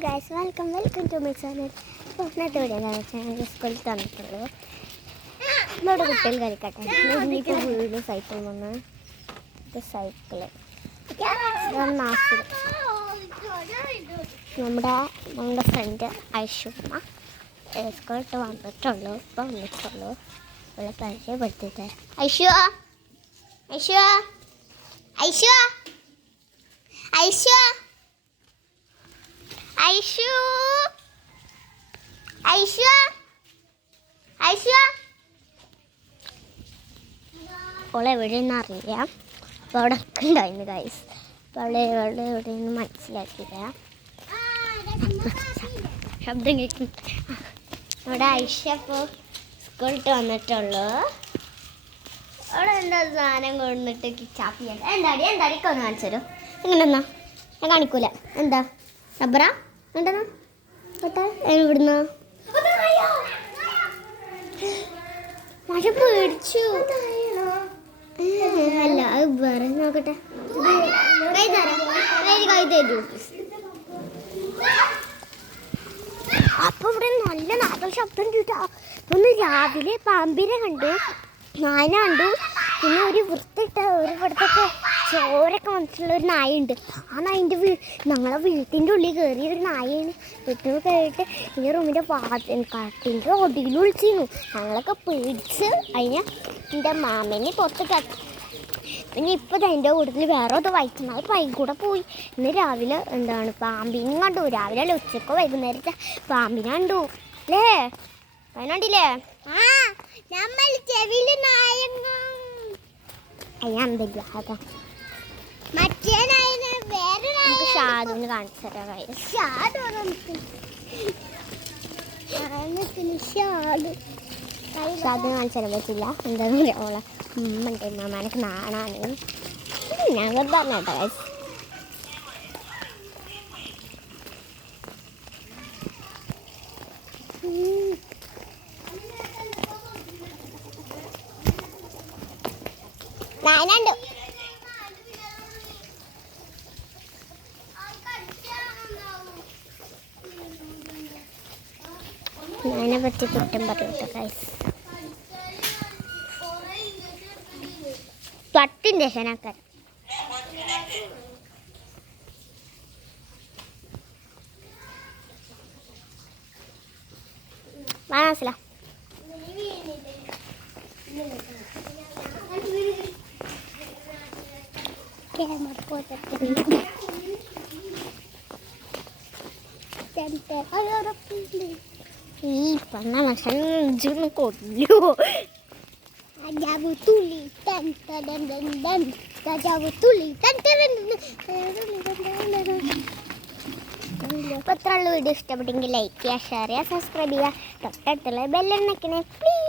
guys, welcome to my channel. ഇന്നത്തെ video ഞാൻ സ്കൂളിൽ തന്നിട്ടുള്ളൂ. നമ്മുടെ കുട്ടികൾ കളിക്കട്ടെ. ഇനിയിപ്പോൾ വീട് സൈക്കിൾ വന്ന് സൈക്കിള് നമ്മുടെ ഫ്രണ്ട് ഐഷുമ്മ സ്കൂളിട്ട് വന്നിട്ടുള്ളൂ. ഇപ്പം വന്നിട്ടുള്ളൂ. അവളെ പരിചയപ്പെടുത്തിയിട്ട് ഐഷു ഐഷു ഐഷു ഐഷു ഐഷു ഐഷു ഐഷു അവളെ എവിടെയെന്ന് അറിയാം. അപ്പോൾ അവിടെ ഒക്കെ ഉണ്ടായിരുന്നു ഗൈസ്. അപ്പോൾ അവളെ എവിടെയെന്ന് മനസ്സിലാക്കിയില്ല. ശബ്ദം കേൾക്കും. അവിടെ ഐഷ ഇപ്പോൾ സ്കൂളിട്ട് വന്നിട്ടുള്ളൂ. അവിടെ എന്താ സാധനം കൊണ്ടിട്ട് കിച്ചാപ്പിയാണ്. എന്താടിക്കൊന്ന് കാണിച്ചു തരും. എങ്ങനെ എന്നാ ഞാൻ കാണിക്കൂല. എന്താ റബ്ബറാ ഉണ്ടെന്നാ കേട്ടാ ഇവിടുന്ന് മഴ പേടിച്ചു. അല്ല അത് വേറെ നോക്കട്ടെ. കൈ തരൂ. അപ്പൊ ഇവിടെ നല്ല നാടൻ ശബ്ദം കേട്ടാ. ഒന്ന് രാവിലെ പാമ്പിനെ കണ്ടു, നായനെ കണ്ടു, പിന്നെ ഒരു വൃത്തിയിട്ട ഒരു ഇവിടത്തൊക്കെ ചോരൊക്കെ വന്നിട്ടുള്ള ഒരു നായുണ്ട്. ആ നായിൻ്റെ ഞങ്ങളെ വീട്ടിൻ്റെ ഉള്ളിൽ കയറിയ ഒരു നായയാണ്. വീട്ടിൽ കയറിയിട്ട് ഈ റൂമിൻ്റെ കട്ടിൻ്റെ ഒടിയിൽ വിളിച്ചിരുന്നു. ഞങ്ങളൊക്കെ പേടിച്ച് അതിനെ എൻ്റെ മാമനെ പുറത്ത് കത്തി. പിന്നെ ഇപ്പോൾ അതിൻ്റെ കൂട്ടത്തിൽ വേറെ ഒരു വൈകുന്നേരം പൈൻ കൂടെ പോയി. ഇന്ന് രാവിലെ എന്താണ് പാമ്പിനും കണ്ടു. രാവിലെ അല്ല ഉച്ചക്കോ വൈകുന്നേരത്തെ പാമ്പിനെ കണ്ടു അല്ലേ? അതിനുണ്ടില്ലേ നമ്മൾ ചെവിയിൽ നായങ്ങ അയ്യന്തല്ല അതാ മറ്റേ വേറെ ഷാദുവിന് കാണിച്ചു തരാം. ഷാദു കാണിച്ചു തരാൻ പറ്റില്ല. എന്താന്ന് പറയാ ഓളെ ഉമ്മൻ്റെ മാമാനൊക്കെ നാണാണ്. ഞാൻ വെറുതെ പറഞ്ഞേട്ടോ ഗൈസ്. നായനുണ്ട്. നായനെ പറ്റി കുറ്റം പറയൂട്ടോ ഗൈസ്. പട്ടിൻ്റെ ശനാക്കാൻ മനസ്സിലാ. ഈ പറഞ്ഞ മനുഷ്യനെ കൊല്ലു. അപ്പോൾ ഇത്രയുള്ള വീഡിയോ ഇഷ്ടപ്പെട്ടെങ്കിൽ ലൈക്ക് ചെയ്യുക, ഷെയർ ചെയ്യുക, സബ്സ്ക്രൈബ് ചെയ്യുക, തൊട്ടടുത്തുള്ള ബെല്ലൈക്കൺ പ്ലീസ്.